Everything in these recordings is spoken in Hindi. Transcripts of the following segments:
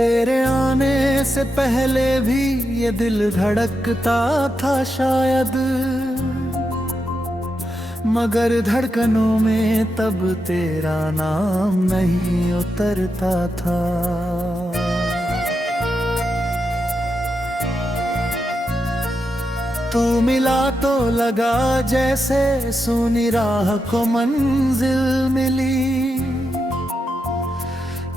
तेरे आने से पहले भी ये दिल धड़कता था शायद, मगर धड़कनों में तब तेरा नाम नहीं उतरता था। तू मिला तो लगा जैसे सूनी राह को मंजिल मिली,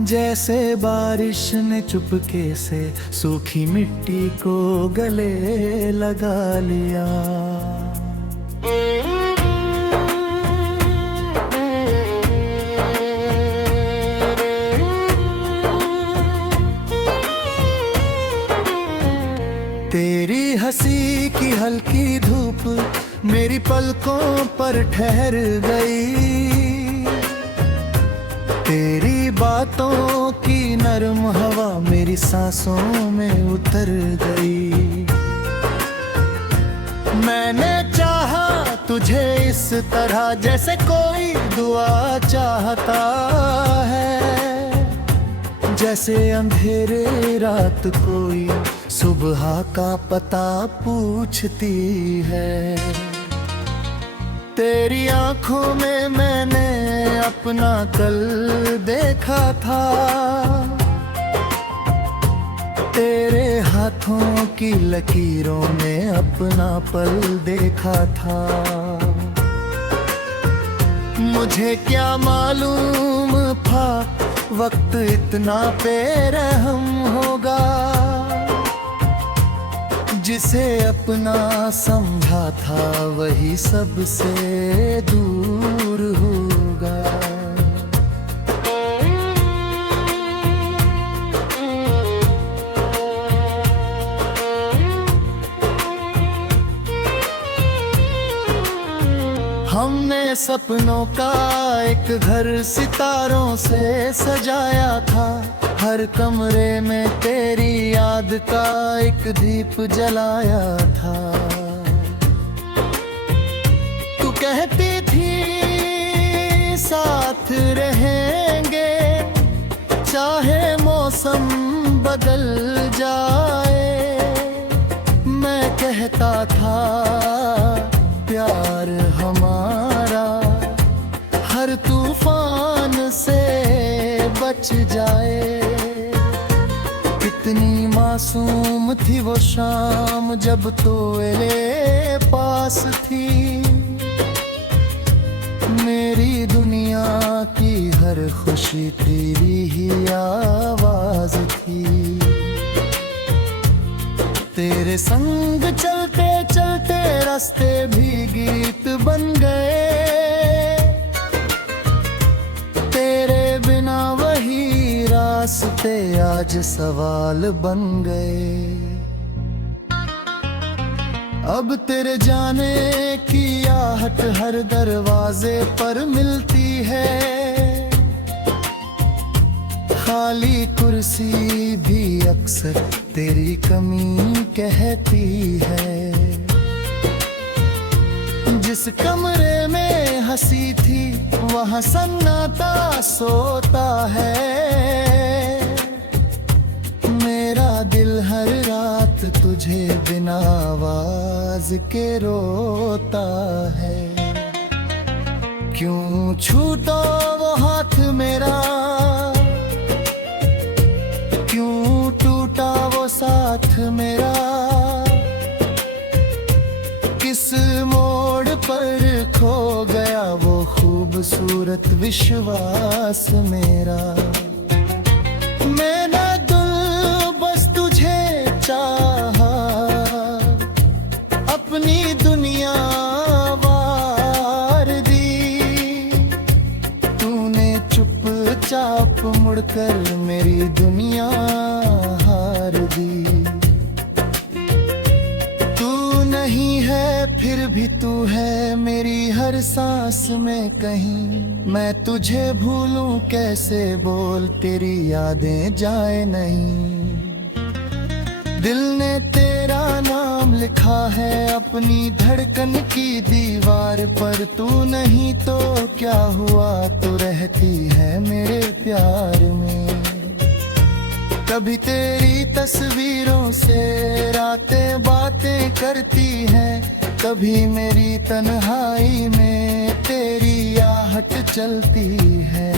जैसे बारिश ने चुपके से सूखी मिट्टी को गले लगा लिया। तेरी हंसी की हल्की धूप मेरी पलकों पर ठहर गई, तेरी बातों की नरम हवा मेरी सांसों में उतर गई। मैंने चाहा तुझे इस तरह जैसे कोई दुआ चाहता है, जैसे अंधेरे रात कोई सुबह का पता पूछती है। तेरी आंखों में मैंने अपना कल देखा था, तेरे हाथों की लकीरों में अपना पल देखा था। मुझे क्या मालूम था वक्त इतना बेरहम होगा, जिसे अपना समझा था वही सबसे दूर होगा। हमने सपनों का एक घर सितारों से सजाया था, हर कमरे में तेरी याद का एक दीप जलाया था। तू कहती थी साथ रहेंगे चाहे मौसम बदल जाए, मैं कहता था प्यार हमारा हर तूफान से बच जाए। कितनी मासूम थी वो शाम जब तू मेरे पास थी, मेरी दुनिया की हर खुशी तेरी ही आवाज थी। तेरे संग चलते चलते रास्ते भी गीत बन गए, तेरे बिना वही रास्ते आज सवाल बन गए। अब तेरे जाने की आहट हर दरवाजे पर मिलती है, खाली कुर्सी भी अक्सर तेरी कमी कहती है। जिस कमरे में हंसी थी वहाँ सन्नाटा सोता है, मेरा दिल हर रात तुझे बिना आवाज के रोता है। क्यों छूटा वो हाथ मेरा, क्यों टूटा वो साथ मेरा, किस मोड़ पर खो गया वो खूबसूरत विश्वास मेरा। मैंने दिल बस तुझे चाहा, अपनी दुनिया वार दी, तूने चुपचाप मुड़कर मेरी दुनिया हार दी। नहीं है फिर भी तू है मेरी हर सांस में कहीं, मैं तुझे भूलूं कैसे बोल तेरी यादें जाए नहीं। दिल ने तेरा नाम लिखा है अपनी धड़कन की दीवार पर, तू नहीं तो क्या हुआ तू रहती है मेरे प्यार में। कभी तेरी तस्वीरों से रातें बातें करती हैं, कभी मेरी तन्हाई में तेरी आहट चलती है।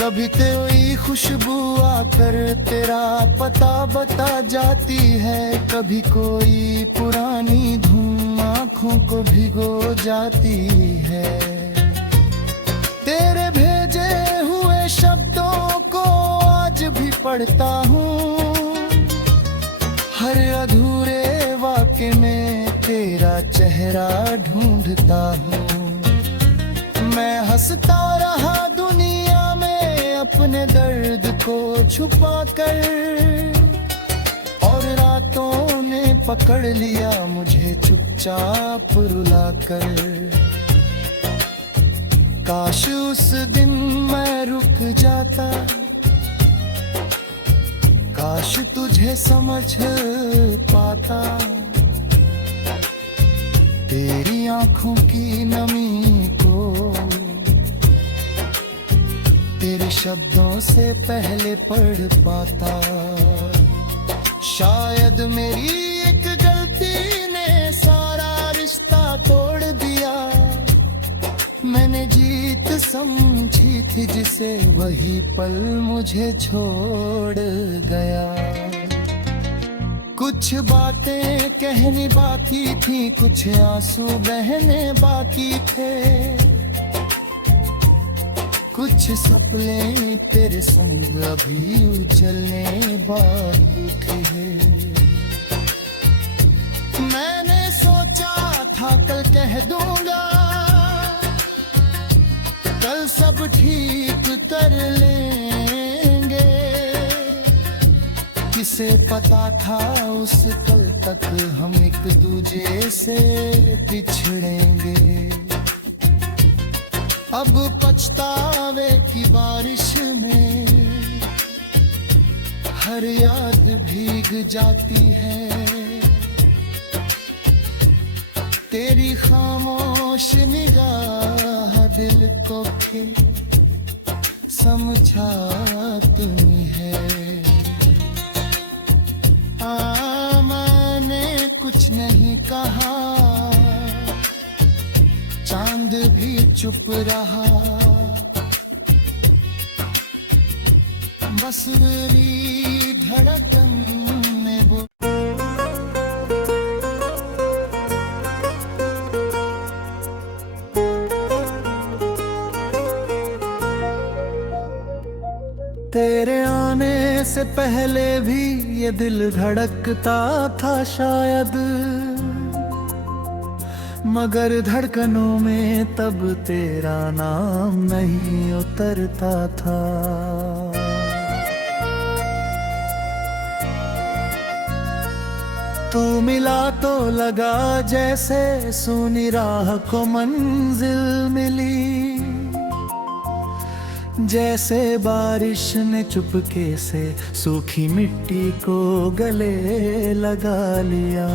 कभी कोई खुशबू आकर तेरा पता बता जाती है, कभी कोई पुरानी धुन आँखों को भिगो जाती है। तेरे भेजे हुए शब्दों को आज भी पढ़ता हूँ, हर अधूरे वाक्य में तेरा चेहरा ढूंढता हूँ। मैं हंसता रहा दुनिया में अपने दर्द को छुपा कर, और रातों ने पकड़ लिया मुझे चुपचाप रुला कर। काश उस दिन मैं रुक जाता, काश तुझे समझ पाता। तेरी आंखों की नमी को तेरे शब्दों से पहले पढ़ पाता। शायद मेरी एक गलती ने सारा रिश्ता तोड़ दिया। मैंने जीत समझी थी जिसे, वही पल मुझे छोड़ गया। कुछ बातें कहनी बाकी थी, कुछ आंसू बहने बाकी थे, कुछ सपने तेरे संग अभी उजलने बाकी है। मैंने सोचा था कल कह दूंगा, कल सब ठीक कर लेंगे। किसे पता था उस कल तक हम एक दूजे से बिछड़ेंगे। अब पछतावे की बारिश में हर याद भीग जाती है। तेरी खामोश निगाह दिल को समझाती है। मैंने कुछ नहीं कहा, चांद भी चुप रहा। बस मेरी धड़कन में वो तेरे आने से पहले भी ये दिल धड़कता था शायद, मगर धड़कनों में तब तेरा नाम नहीं उतरता था। तू मिला तो लगा जैसे सूनी राह को मंजिल मिली, जैसे बारिश ने चुपके से सूखी मिट्टी को गले लगा लिया।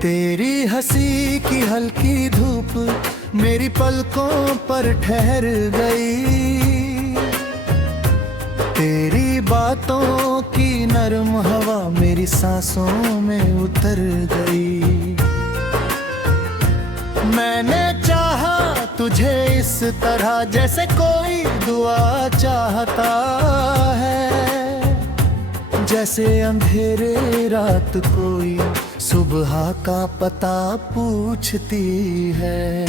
तेरी हंसी की हल्की धूप मेरी पलकों पर ठहर गई, तेरी बातों की नरम हवा मेरी सांसों में उतर गई। मैंने चाहा तुझे इस तरह जैसे कोई दुआ चाहता है, जैसे अंधेरे रात कोई सुबह का पता पूछती है।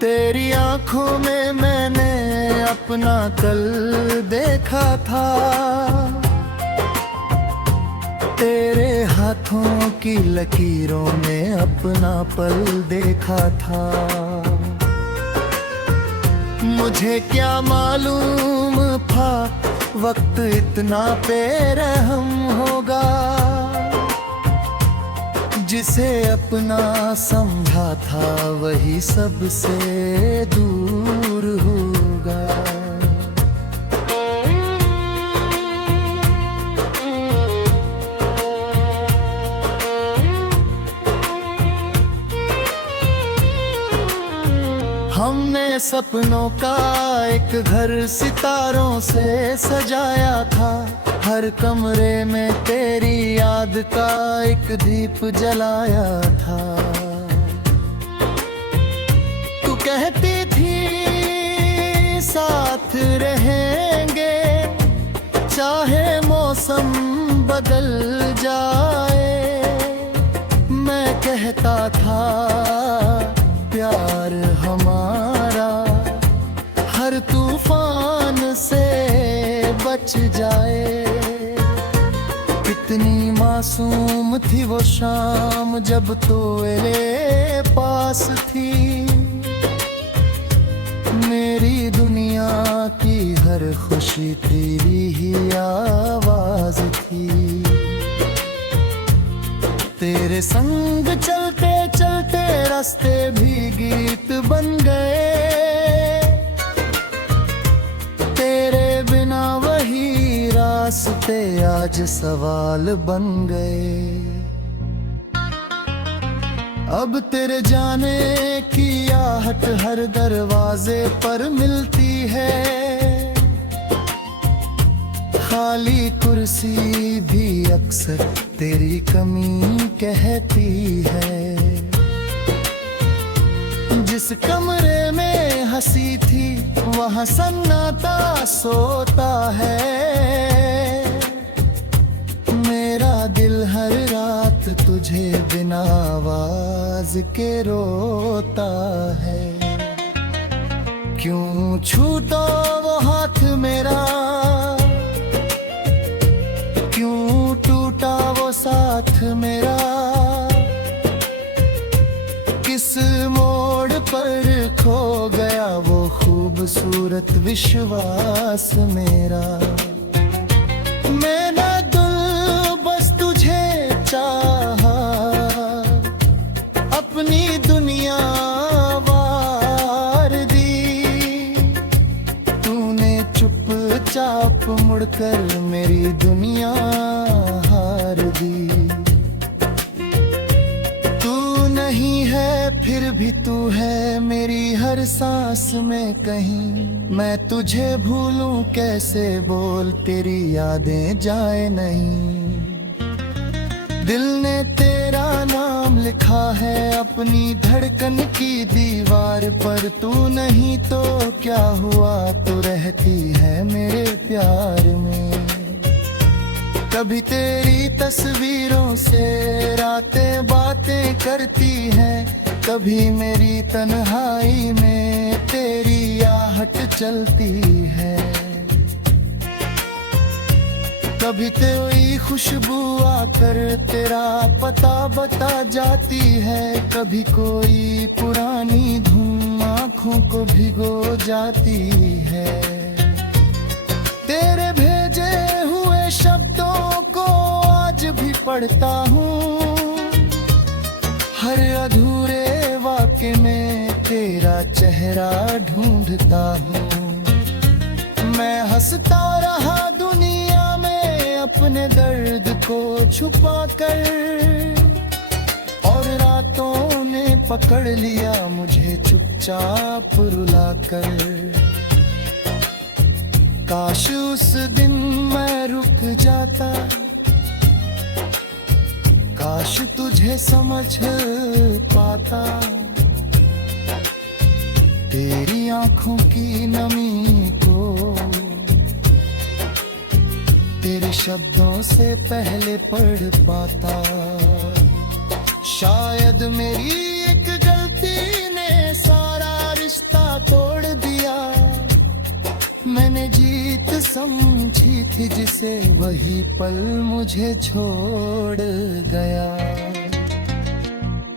तेरी आंखों में मैंने अपना कल देखा था, तेरे हाथों की लकीरों में अपना पल देखा था। मुझे क्या मालूम था वक्त इतना बेरहम होगा, जिसे अपना समझा था वही सबसे दूर होगा। हमने सपनों का एक घर सितारों से सजाया था, हर कमरे में तेरी याद का एक दीप जलाया था। तू कहती थी साथ रहेंगे, चाहे मौसम बदल जाए। मैं कहता था प्यार हमारा हर तूफान से बच जाए। कितनी मासूम थी वो शाम जब तू मेरे पास थी, मेरी दुनिया की हर खुशी तेरी ही आवाज थी। तेरे संग चलते चलते रास्ते भी गीत बन गए, तेरे बिना वही रास्ते आज सवाल बन गए। अब तेरे जाने की आहट हर दरवाजे पर मिलती है, खाली कुर्सी भी अक्सर तेरी कमी कहती है। जिस कमरे में हंसी थी वहाँ सन्नाटा सोता है। मेरा दिल हर रात तुझे बिना आवाज के रोता है। क्यों छूटा वो हाथ मेरा, क्यों टूटा वो साथ मेरा। किस मोड़ पर खो गया वो खूबसूरत विश्वास मेरा। मैंने दिल बस तुझे चाहा, अपनी दुनिया वार दी। तूने चुपचाप मुड़कर मेरी दुनिया हार दी। नहीं है फिर भी तू है मेरी हर सांस में कहीं। मैं तुझे भूलूं कैसे बोल, तेरी यादें जाए नहीं। दिल ने तेरा नाम लिखा है अपनी धड़कन की दीवार पर। तू नहीं तो क्या हुआ, तू रहती है मेरे प्यार में। कभी तेरी तस्वीरों से रातें बातें करती हैं, कभी मेरी तन्हाई में तेरी आहट चलती है। कभी तेरी खुशबू आकर तेरा पता बता जाती है, कभी कोई पुरानी धूम आँखों को भिगो जाती है। तेरे भेजे हुए शब्दों को आज भी पढ़ता हूँ, हर अधूरे वाक्य में तेरा चेहरा ढूंढता हूँ। मैं हंसता रहा दुनिया में अपने दर्द को छुपा कर, और रातों ने पकड़ लिया मुझे चुपचाप रुलाकर। काश उस दिन मैं रुक जाता, काश तुझे समझ पाता। तेरी आंखों की नमी को तेरे शब्दों से पहले पढ़ पाता। शायद मेरी एक गलती ने सारा रिश्ता तोड़ दिया। मैंने जीत समझी थी जिसे, वही पल मुझे छोड़ गया।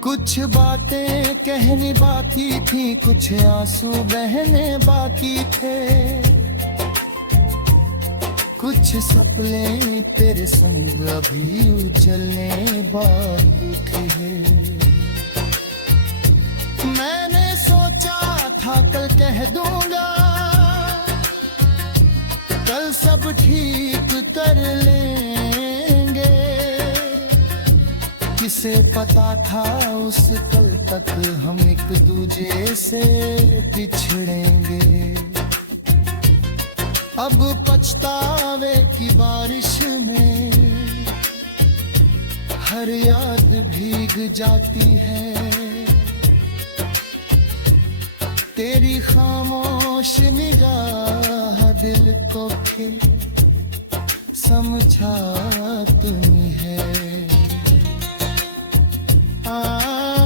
कुछ बातें कहनी बाकी थी, कुछ आंसू बहने बाकी थे, कुछ सपने तेरे संग अभी उजलने बाकी है। मैंने सोचा था कल कह दूंगा, कल सब ठीक कर लेंगे। जिसे पता था उस कल तक हम एक दूजे से बिछड़ेंगे, अब पछतावे की बारिश में हर याद भीग जाती है। तेरी खामोश निगाह दिल को फिर समझा तुम्हें है।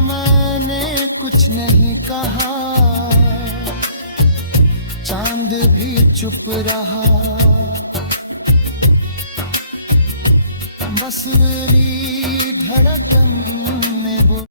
मैंने कुछ नहीं कहा, चांद भी चुप रहा, बस मेरी धड़कन में वो